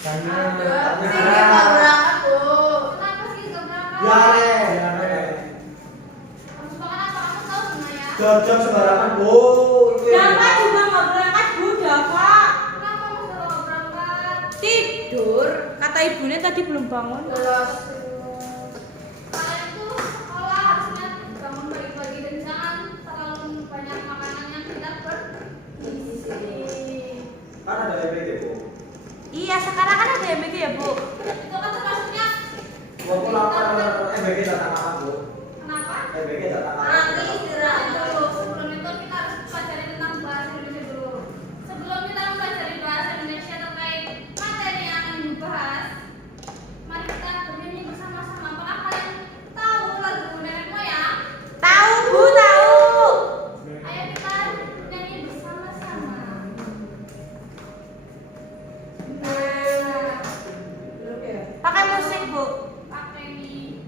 Jam sembarangan, Bu. Dafa juga nggak berangkat, Bu. Dafa. Kenapa Mas Doro nggak berangkat? Tidur. Kata ibunya tadi belum bangun. Kalian tuh sekolah harusnya bangun pagi-pagi dan jangan terlalu banyak makanan yang tidak bergizi. Kan ada MBG, Bu. Iya, sekarang kan ada MBG ya, Bu. Itu kan termasuknya. Aku lapar MBG datang apa, Bu? Kenapa? MBG datang apa? Nanti istirahat dulu. Sebelum itu kita harus pelajari tentang bahasa Indonesia dulu. Sebelum kita mempelajari bahasa Indonesia terkait materi yang akan dibahas, mari kita bernyanyi bersama-sama. Apakah kalian tahu lagu nenek moyang? Tahu, Bu, tahu. Ayo kita nyanyi bersama-sama. Pakai musik, Bu. Pakai ini.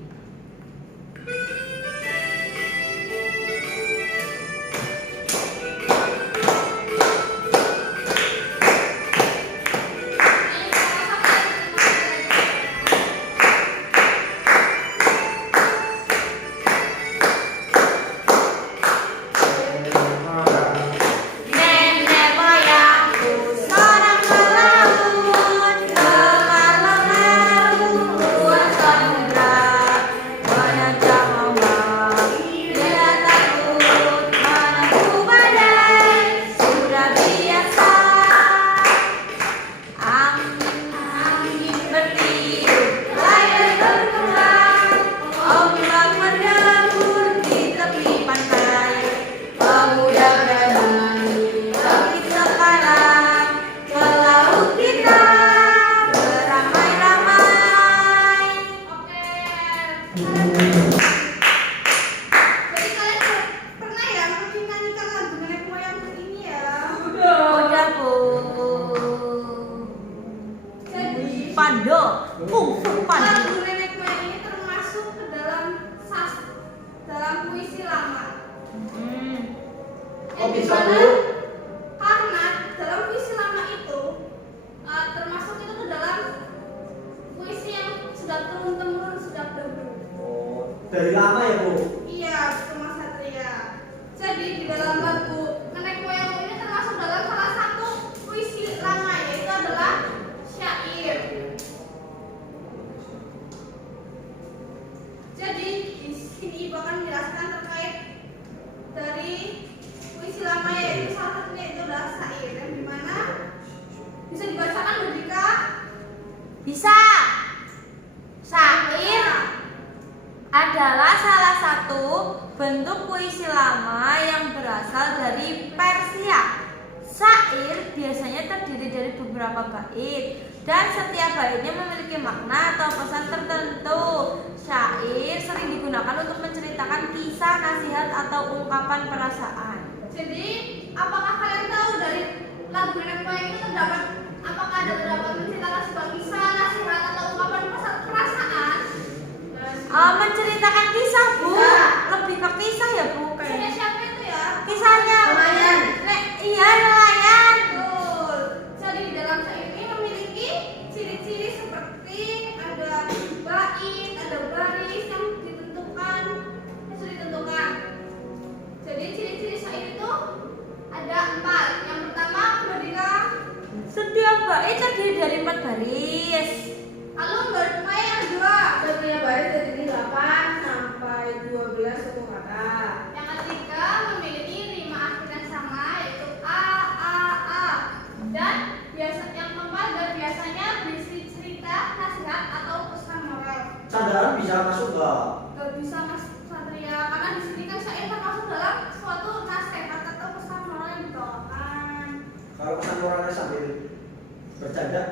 Nenek moyangku seorang pelaut, lemah luar samudra, menajam ombak, dia takut menempuh badai, sudah biasa. Angin bertiup, layar berkembang, ombak berdebur di tepi pantai. Pemuda berani bangkit sekarang, ke laut kita beramai-ramai. Oke. Jadi kalian pernah ya menyanyikan lagu nenek moyang ini ya? Udah, Bu. Jadi Pando, kungfu pando. lagu nenek moyang ini termasuk ke dalam puisi lama. Kok Yang bisa, dimana Bu? karena dalam puisi lama itu termasuk itu ke dalam puisi yang sudah turun-temurun sudah berdiri. Oh, dari lama ya, Bu? Iya, betul Mas Satria. Jadi di dalam lagu nenek moyangku ini termasuk dalam salah satu puisi lama, yaitu adalah syair. Jadi di sini Ibu akan menjelaskan terkait dari puisi lama, yaitu salah satunya itu adalah syair, yang dimana bisa dibacakan Budika. Bisa. Syair adalah salah satu bentuk puisi lama yang berasal dari Persia. Syair biasanya terdiri dari beberapa bait dan setiap baitnya memiliki makna atau pesan tertentu. Syair sering digunakan untuk menceritakan kisah, nasihat, atau ungkapan perasaan. Jadi, apakah kalian tahu dari lagu nenek moyang itu terdapat apakah ada terdapat menceritakan sebuah kisah, nasihat, atau ungkapan perasaan? Menceritakan kisah, Bu. Lebih ke kisah ya, Bu. Kisahnya siapa itu ya? Kisahnya Nelayan. Iya, nelayan. Betul. Jadi di dalam syair ini memiliki ciri-ciri seperti ada bait, ada baris yang ditentukan, Jadi ciri-ciri syair itu ada 4. Yang pertama, Budika. Setiap bait terdiri dari 4 baris. Lalu bermain yang kedua. Setiap baris terdiri 8 sampai 12 suku kata. Yang ketiga memiliki rima akhir yang sama, yaitu a a. Dan yang keempat dan biasanya berisi cerita, nasihat atau pesan moral. Sandaran bisa masuk nggak? Gak bisa Mas Satria, karena di sini kan syair termasuk dalam suatu nasihat atau pesan moral yang dibawakan. Kalau pesan moralnya sambil bercanda,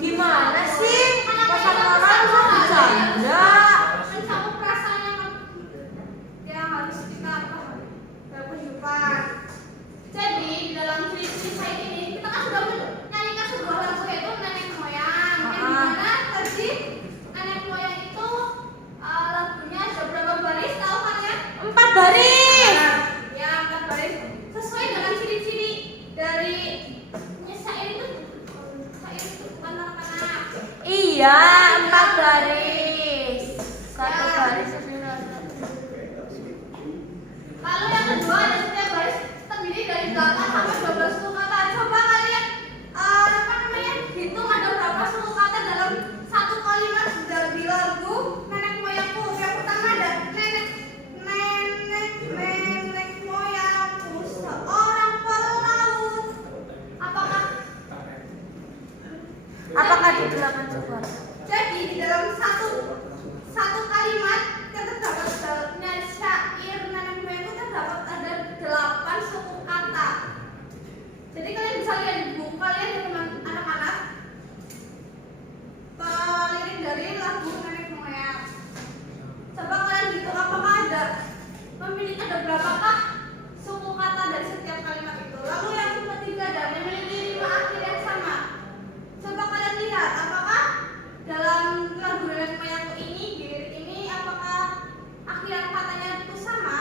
Gimana sih? Karena Pesan kita moral pesan kok moral, bercanda? mencakup perasaan yang harus kita kehidupan. Jadi di dalam ciri-ciri syair ini kita kan sudah menyanyikan sebuah lagu, yaitu nenek moyang. Yang dimana tadi nenek moyang itu lagunya ada berapa baris? Tahu kan ya? 4 baris. Ya, 4 baris. Sesuai dengan ciri-ciri dari syair itu. Syair Ada 4 baris. 1 baris Lalu yang kedua ada setiap baris terdiri dari 8 sampai 12 suku kata. Coba kalian hitung ada berapa suku kata dalam satu kalimat dari lagu nenek moyangku. Yang pertama ada nenek moyangku seorang pelaut. Apakah di 8 suku kata? Jadi di dalam satu kalimat yang terdapat dalamnya syair nenek moyangku terdapat ada 8 suku kata. Jadi kalian bisa lihat di buku kalian ya teman anak-anak. Lirik dari lagu nenek moyang. Coba kalian hitung apakah ada berapakah suku kata dari setiap kalimat itu. Lalu yang ketiga ada memiliki 5 akhir yang sama. Coba kalian lihat apakah dalam lagu nenek moyangku ini di lirik ini apakah akhir katanya itu sama?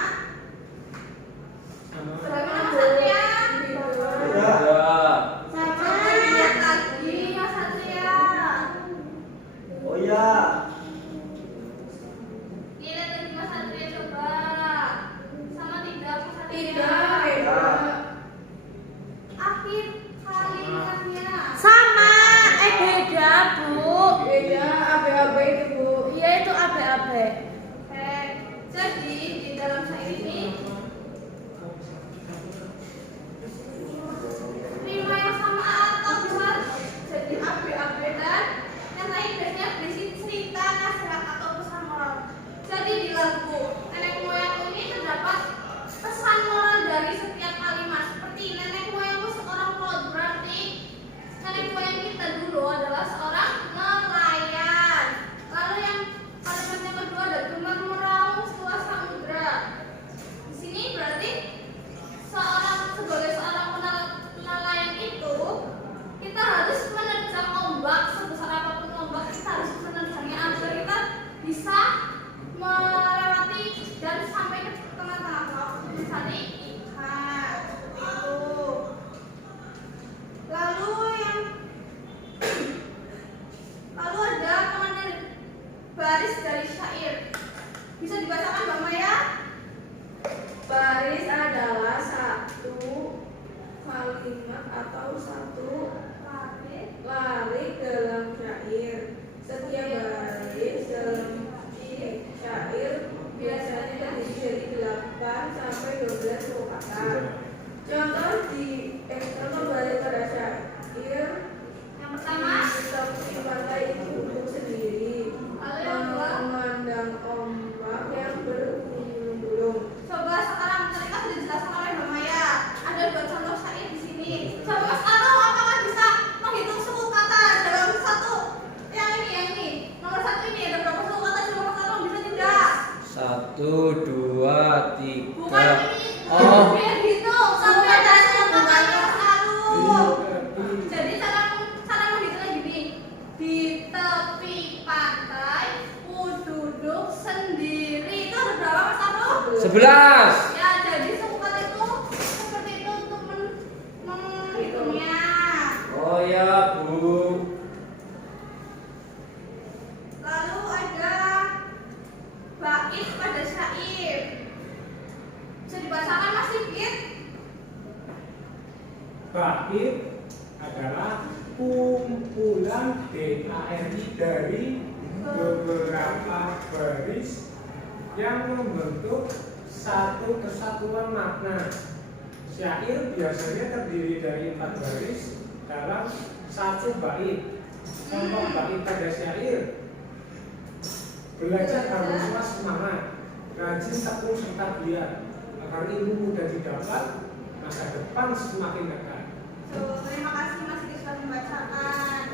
Bagaimana Mas Satria? Coba lihat lagi Mas Satria. Oh iya. Lihat lagi Mas Satria coba. Sama tidak Mas Satria? Tidak. Akhir kalimatnya. Sama, beda Bu. Beda, AB itu Bu. Iya itu AB. Oke, jadi di dalam syair ini rima yang sama atau bisa jadi AB dan yang lain biasanya berisi cerita, nasihat atau pesan moral. Jadi di lagu nenek moyang ini terdapat pesan moral dari setiap kalimat. Seperti nenek moyangku seorang pelaut, berarti nenek moyang kita dulu adalah seorang nelayan. Lalu yang kalimat yang kedua ada geman meraung seluas samudra. Di sini berarti sebagai seorang nelayan itu kita harus menerjang ombak sebesar apapun ombak, kita harus menerjangnya agar kita bisa melewati dan sampai ke tengah-tengah laut mencari ikan. Itu. Lalu ada pengantar baris dari syair. Bisa dibacakan Mbak Maya? Baris adalah satu kalimat atau satu larik dalam syair. Setiap baris dalam syair biasanya terdiri dari 8 sampai 12 suku kata. Contoh baris pada syair Yang pertama, di tepi pantai itu duduk sendiri, lalu yang kedua, memandang ombak yang bergulung-gulung. coba sekarang tadi kan sudah dijelaskan oleh Mbak Maya. Ada 2 contoh syair di sini. Coba Mas Arno apakah bisa menghitung suku kata dalam satu yang ini? Nomor 1 ini ada berapa suku kata? Coba Mas Arno bisa tidak? 1, 2, 3. Bukan ini. Oh. Biar hitung sampai ada suku kata Mas Arno. Jadi cara menghitungnya gini. Di tepi pantai, duduk sendiri. Itu ada berapa Mas Arno? 11. Ya, jadi suku kata itu seperti itu untuk menghitungnya. Oh ya Bu. Lalu ada bait pada syair. Bisa dibacakan Mas Sigit? Bait adalah kumpulan DARI dari beberapa baris yang membentuk satu kesatuan makna. Syair biasanya terdiri dari 4 baris dalam satu bait. Contoh bait pada syair: belajar haruslah semangat, rajin tekun serta giat, agar ilmu mudah didapat, masa depan semakin dekat. Terima kasih Mas Sigit sudah membacakan.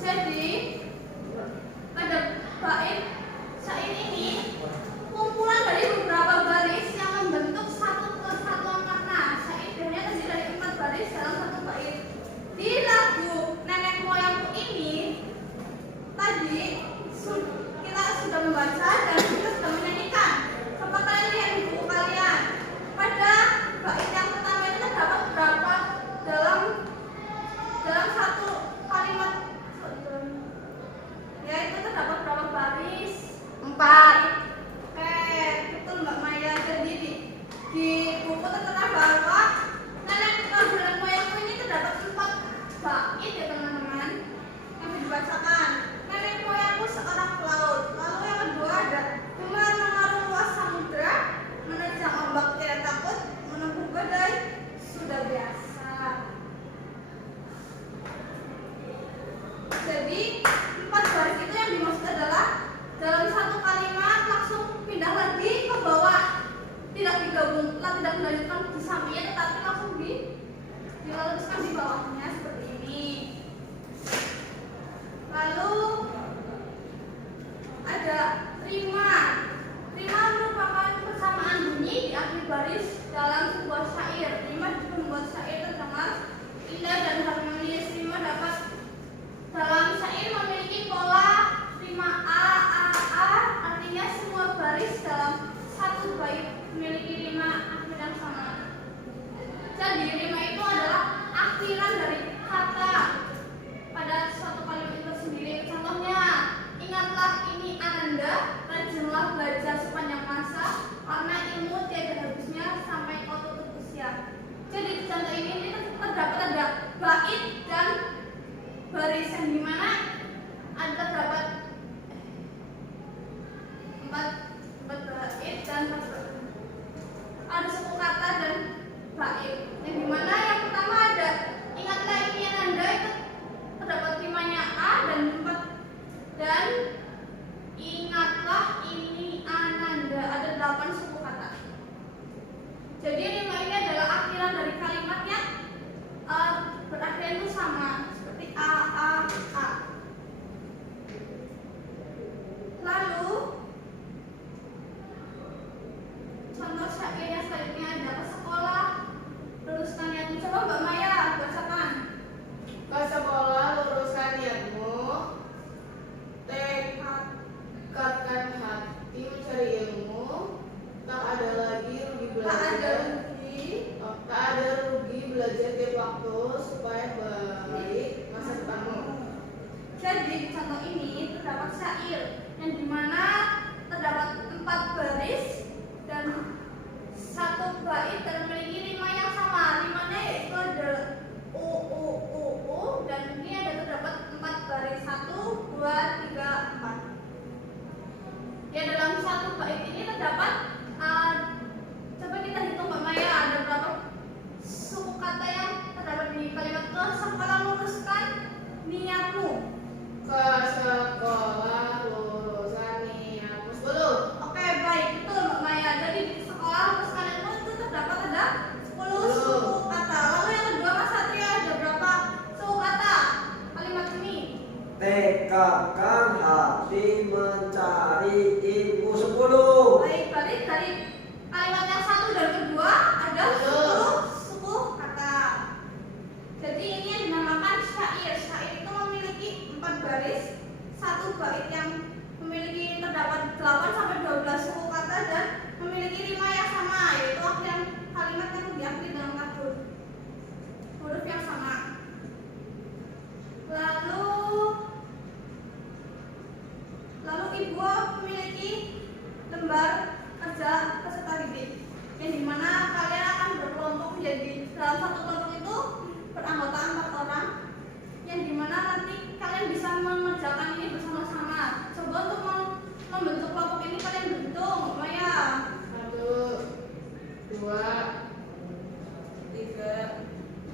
Jadi pada bait syair ini kumpulan dari beberapa baris yang membentuk satu kesatuan makna. Syair biasanya terdiri dari 4 baris dalam satu bait. Di lagu nenek moyangku ini tadi kita sudah membaca dan kita sudah menyanyikan. Coba kalian lihat di buku kalian. Pada bait yang pertama itu terdapat berapa dalam satu kalimat dalam sebuah syair. Lima membuat syair terdengar indah dan harmonis. Lima dapat dalam syair memiliki pola rima a, artinya semua baris dalam satu bait memiliki rima akhir yang sama. Jadi rima itu adalah akhiran dari kata pada suatu kalimat itu sendiri. Contohnya, ingatlah ini Ananda, rajinlah belajar sepanjang masa, karena ilmu tiada habisnya sampai kau tutup usia. Jadi contoh ini terdapat ada bait dan baris yang dimana ada terdapat empat bait dan ada suku kata dan bait. Yang dimana yang pertama ada ingatlah ini Ananda, itu terdapat rimanya a dan empat, dan ingatlah ini Ananda ada 8 suku kata. Jadi rima ini adalah akhiran dari kalimat yang berakhir itu sama seperti a. Lalu contoh syair yang selanjutnya ada ke sekolah luruskan niatmu. Coba Mbak Maya bacakan. Ke sekolah luruskan niatmu, tekadkan hati mencari ilmu, tak ada lagi rugi belajar. Tak ada rugi belajar tiap waktu supaya baik masa depanmu. Jadi di contoh ini terdapat syair yang dimana terdapat 4 baris dan 1 bait dan memiliki rima yang sama. Rimanya yaitu adalah u, dan ini ada terdapat 4 baris 1, 2, 3, 4. Ya, dalam 1 bait ini terdapat coba kita hitung Mbak Maya, ada berapa suku kata yang terdapat di kalimat ke sekolah luruskan niatmu. Ke sekolah luruskan niatmu 10. Oke, baik, betul Mbak Maya. Jadi di sekolah luruskan niatmu itu terdapat ada 10 suku kata. Lalu yang kedua Mas Satria, ada berapa suku kata kalimat ini? Tekadkan hati mencari ilmu 10. Baik, berarti dari kalimat yang satu dan kedua ada 10 suku kata. Jadi ini yang dinamakan syair. Syair itu memiliki 4 baris, 1 bait yang memiliki terdapat 8 sampai 12 suku kata dan memiliki rima yang sama, yaitu akhir kalimat yang diakhiri dengan kata huruf yang sama. Lalu ibu memiliki lembar kerja peserta didik, yang dimana kalian akan berkelompok menjadi dalam satu kelompok itu beranggota 4 orang, yang dimana nanti kalian bisa mengerjakan ini bersama-sama. Coba untuk membentuk kelompok ini kalian bentuk, Maya. 1, 2, 3,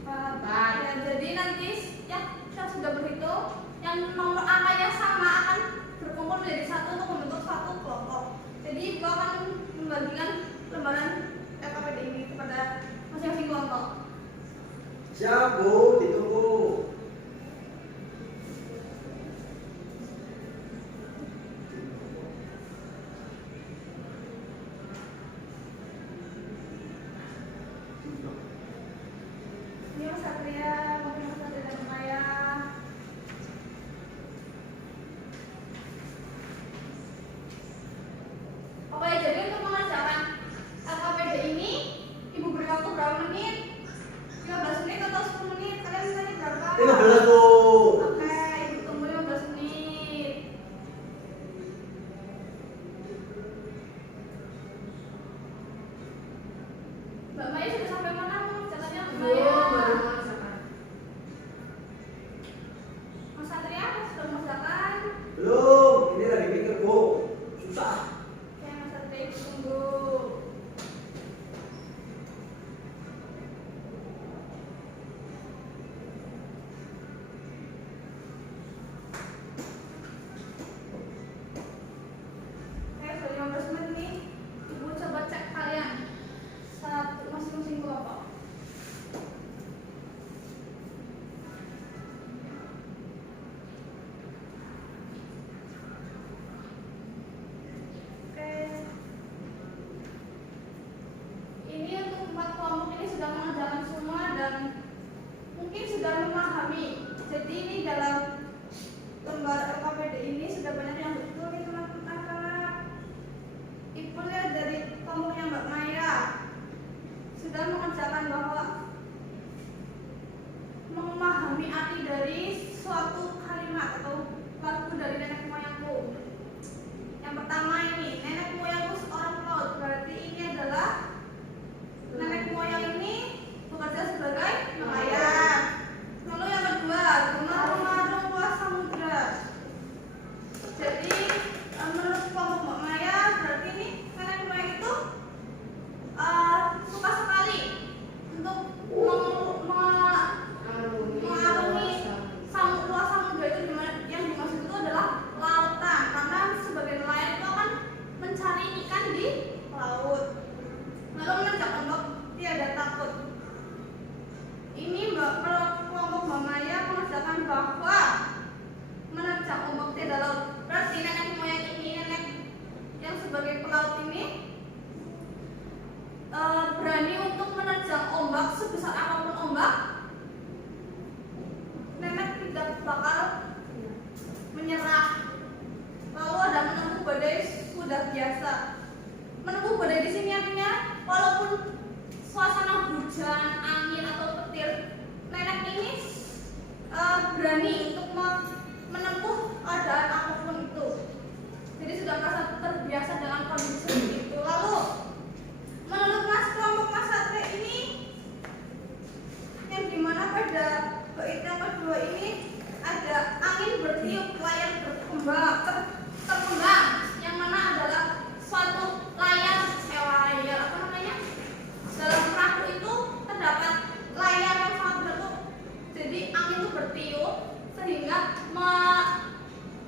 4. Ya, jadi nanti ya kita sudah berhitung, yang nomor angkanya sama akan berkumpul menjadi satu untuk membentuk satu kelompok. Jadi ibu akan membagikan lembaran LKPD ini kepada masing-masing kelompok. Siap Bu, ditunggu. Ini Mas Satria, mungkin Mas Satria dan Maya. Oke, jadi untuk mengerjakan LKPD ini, ibu beri waktu berapa menit? 15 menit atau 10 menit? Kalian tadi berapa? memahami arti dari suatu kalimat atau lagu dari nenek moyangku. Yang pertama ini, nenek moyangku seorang pelaut, berarti ini adalah nenek moyang ini bekerja sebagai nelayan. Lalu yang kedua, gemarung luas samudra. Jadi menurut kelompok Mbak Maya, berarti ini nenek moyang itu suka sekali untuk mengarungi luas samudra itu, yang dimaksud itu adalah lautan, karena sebagai nelayan itu akan mencari ikan di laut. Lalu menerjang ombak tiada takut. Ini kelompok Mbak Maya mengerjakan bahwa menerjang ombak tiada laut. Berarti nenek moyang ini, nenek yang sebagai pelaut ini berani untuk menerjang ombak sebesar apapun ombak. Nenek tidak bakal menyerah. Lalu ada menempuh badai sudah biasa. Menempuh badai di sini artinya walaupun suasana hujan, angin atau petir, nenek ini berani untuk menempuh keadaan apapun itu. Jadi sudah merasa terbiasa dengan kondisi seperti itu. Lalu menurut kelompok Mas Satria ini, yang dimana pada bait yang kedua ini ada angin bertiup, layar terkembang, yang mana adalah suatu layar apa namanya, dalam perahu itu terdapat layar yang sangat berbentuk. Jadi angin itu bertiup sehingga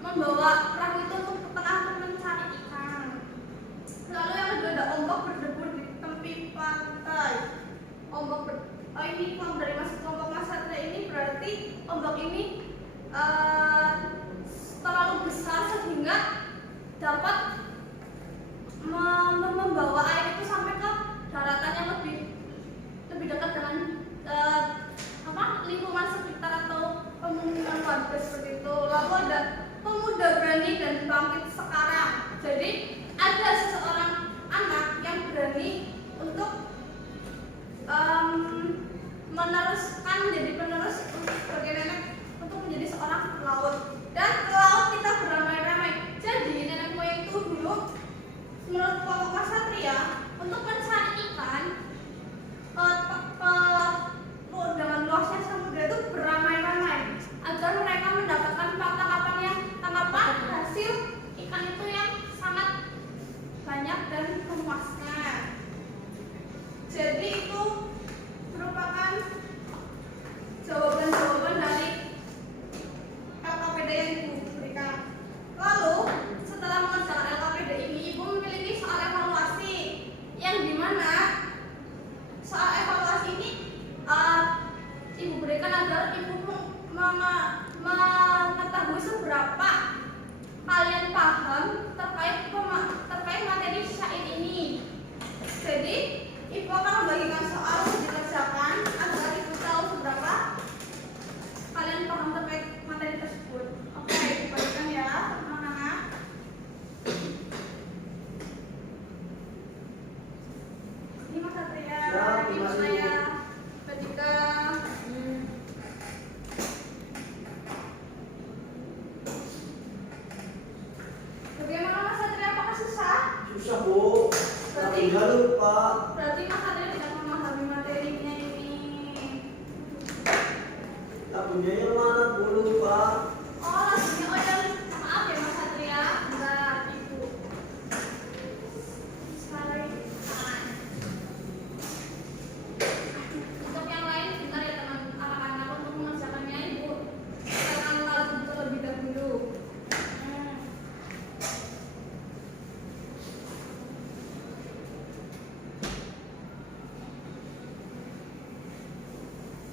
membawa perahu itu untuk ke tengah untuk mencari ikan. Lalu yang kedua ada ombak berdebur di tepi pantai. Ini dari kelompok Mas Satria ini berarti ombak ini terlalu besar sehingga dapat membawa air itu sampai ke daratan yang lebih dekat dengan lingkungan sekitar atau pemukiman warga seperti itu. Lalu ada pemuda berani dan bangkit sekarang. Jadi ada seseorang anak yang berani untuk meneruskan menjadi penerus untuk sebagai nenek untuk menjadi seorang pelaut. Dan ke laut kita beramai-ramai. Jadi nenek moyang itu dulu menurut kelompok Mas Satria untuk mencari ikan dengan luasnya samudra itu beramai-ramai agar mereka mendapatkan tangkapan hasil ikan itu yang sangat banyak dan memuaskan. Jadi itu merupakan jawaban-jawaban dari LKPD yang Ibu berikan. Lalu setelah mengerjakan LKPD ini, Ibu memiliki soal evaluasi, yang dimana soal evaluasi ini Ibu berikan agar Ibu mengetahui seberapa kalian paham terkait materi syair ini. Jadi Ibu akan membagikan soal untuk dikerjakan agar Ibu tahu seberapa kalian paham terkait materi tersebut. Oke, Ibu bagikan ya anak-anak. Ini Mas Satria, ini Mas Maya, ketika bagaimana Mas Satria, apakah susah? Susah Bu, tapi nggak lupa. Berarti Mas Satria tidak memahami materinya ini. Lagunya yang mana Bu, lupa? Oh, lagunya, oh ya, maaf ya Mas Satria, bentar Ibu. Sorry. Untuk yang lain, bentar ya teman anak-anak, untuk mengerjakannya Ibu setelkan lagu terlebih dahulu.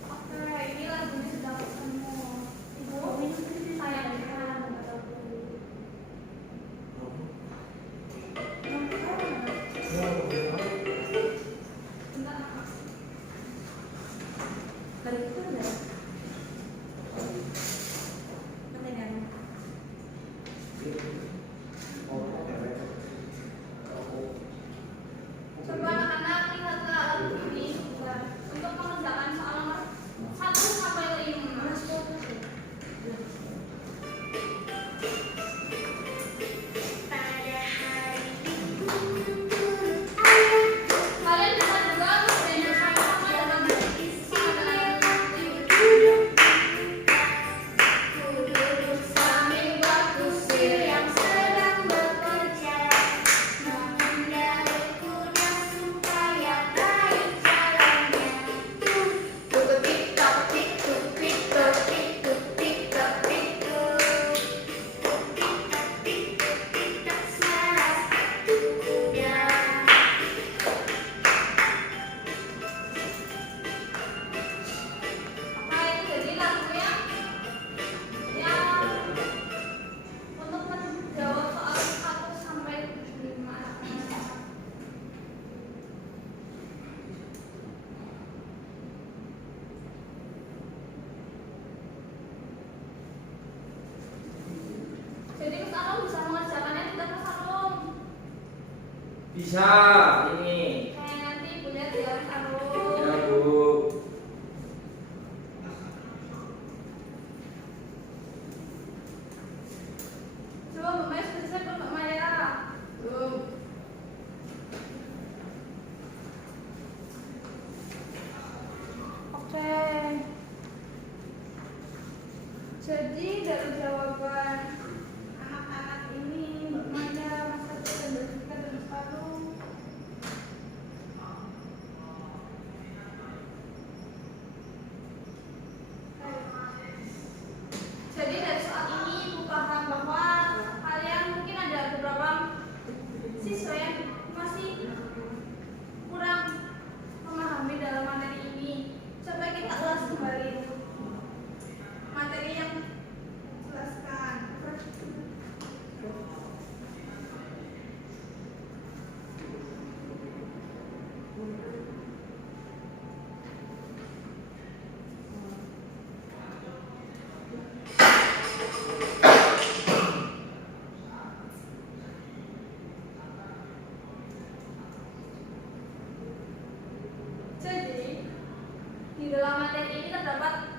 Oke, ini lagunya sudah ketemu. Ibu, saya dengar. Bentar, Mas. Coba anak-anak lihatlah lagu ini untuk mengerjakan soal nomor 1 sampai 5. Bisa ini. Nanti Ibu lihat ya Mas Arum. Ya Bu. Coba Mbak Maya sudah selesai belum Mbak Maya? Belum. Oke. Jadi dari jawaban anak-anak ini Mbak Maya, Mas Satu, dan Mbak Jessica dan Mas Arum. Jadi dari soal ini Ibu paham bahwa kalian mungkin ada beberapa siswa yang masih kurang memahami dalam materi ini. Coba kita ulas kembali materi yang jelaskan. Jadi di dalam materi ini terdapat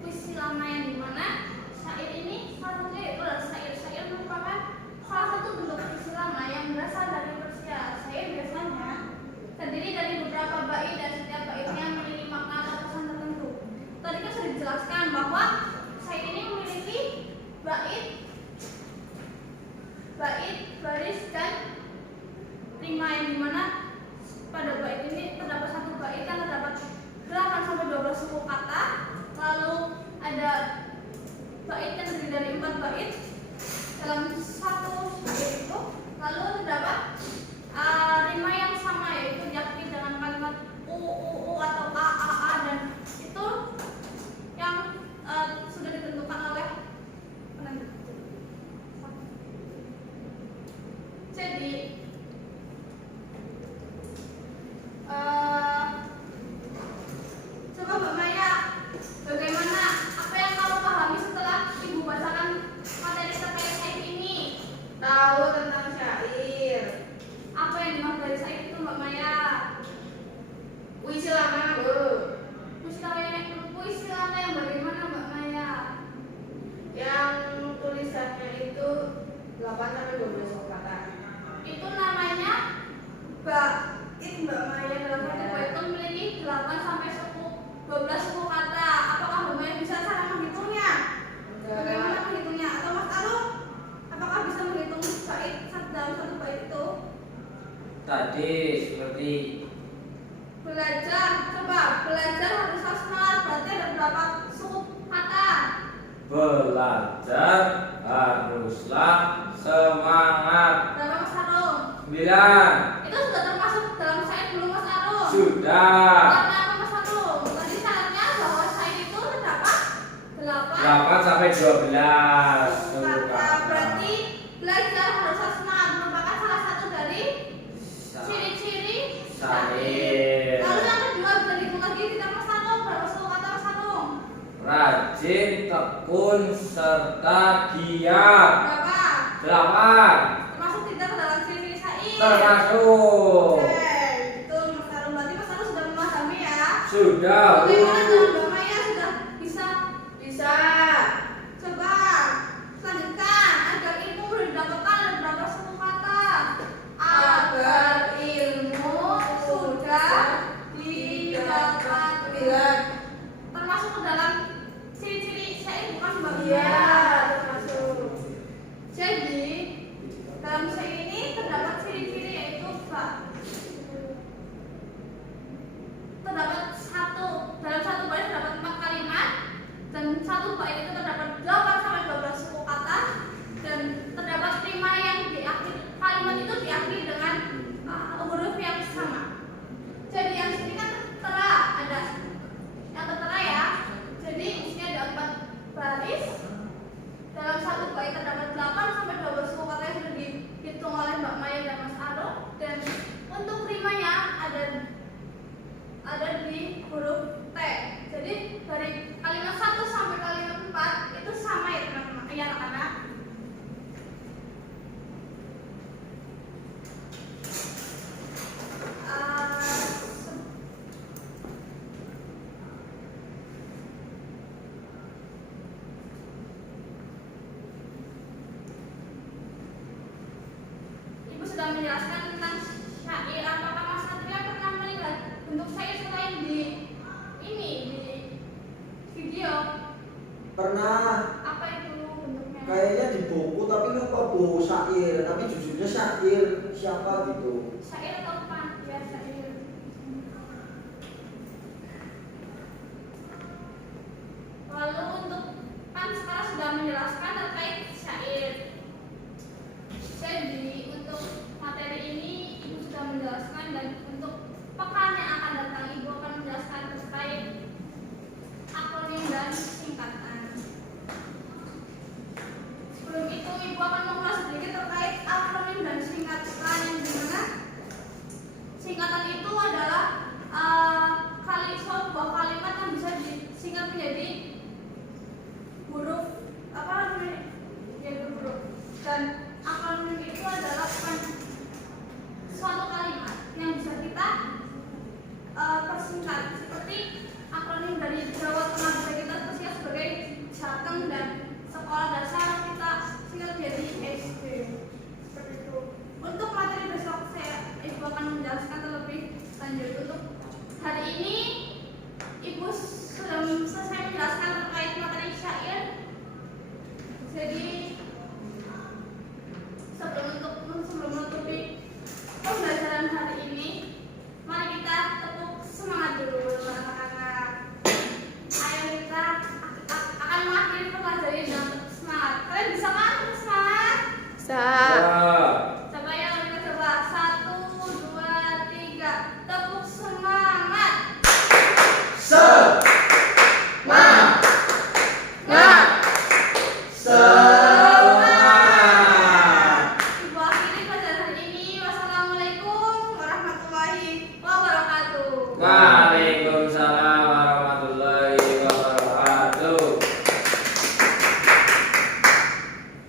puisi lama yang dimana syair ini salah satunya yaitu adalah syair merupakan salah satu bentuk puisi lama yang berasal dari Persia. Syair biasanya terdiri dari beberapa bait dan setiap baitnya memiliki makna atau pesan tertentu. Tadi kan sudah dijelaskan bahwa syair ini memiliki bait, baris dan rima yang dimana pada bait ini terdapat satu bait yang terdapat 8 sampai 12 suku kata, lalu ada bait yang terdiri dari 4 bait dalam satu syair itu, lalu terdapat rima yang sama yaitu diakhiri dengan kalimat u atau a dan itu yang sudah ditentukan oleh penentu. Jadi coba Mbak Maya, bagaimana apa yang kamu pahami setelah Ibu bacakan materi terkait syair ini? Tahu tentang syair. Apa yang dimaksud dari syair itu Mbak Maya? Puisi lama, Bu. Puisi lama yang bagaimana Mbak Maya? Yang tulisannya itu 8 sampai 12 kata. Itu namanya bait Mbak Maya. Dalam satu bait itu memiliki 8 sampai 12 suku kata. Apakah Mbak Maya bisa cara menghitungnya? Bagaimana menghitungnya? Atau Mas Arum, apakah bisa menghitung bait dalam satu bait itu? Tadi seperti Belajar, coba belajar haruslah semangat. Berarti ada berapa suku kata? belajar haruslah semangat. Berapa Mas Arum? 9. Itu sudah termasuk dalam syair belum Mas Arum? Sudah. Karena apa Mas Arum? Tadi syaratnya bahwa syair itu terdapat 8 sampai 12 suku kata. Berarti belajar haruslah semangat merupakan salah satu dari ciri-ciri syair. Lalu yang kedua bisa dihitung lagi kita Mas Arum. Berapa suku kata Mas Arum? Rajin, tekun, serta giat. Berapa? 8. Termasuk tidak ke dalam ciri-ciri syair? Termasuk. Oke, betul Mas Arum. Berarti Mas Arum sudah memahami ya? Sudah, Bu. Bagaimana dengan Mbak Maya sudah bisa? Bisa. Coba lanjutkan. Agar ilmu boleh didapatkan ada berapa suku kata? Agar ilmu sudah didapatkan. Termasuk ke dalam ciri-ciri syair bukan Mbak Maya? Iya, termasuk. Jadi dalam syair ini terdapat ciri-ciri yaitu terdapat dalam satu bait terdapat 4 kalimat dan satu bait itu terdapat 8 sampai 12 suku kata dan terdapat rima yang diakhiri kalimat itu diakhiri dengan huruf yang sama. Jadi yang sini kan tertera ada yang tertera ya. Jadi isinya ada 4 baris. Dalam satu bait terdapat 8 sampai 12 suku kata yang sudah dihitung oleh Mbak Maya dan Mas Arum dan untuk rimanya ada di Pernah. Apa itu bentuknya? Kayaknya di buku tapi lupa bu syair. Tapi judulnya syair siapa gitu. Syair atau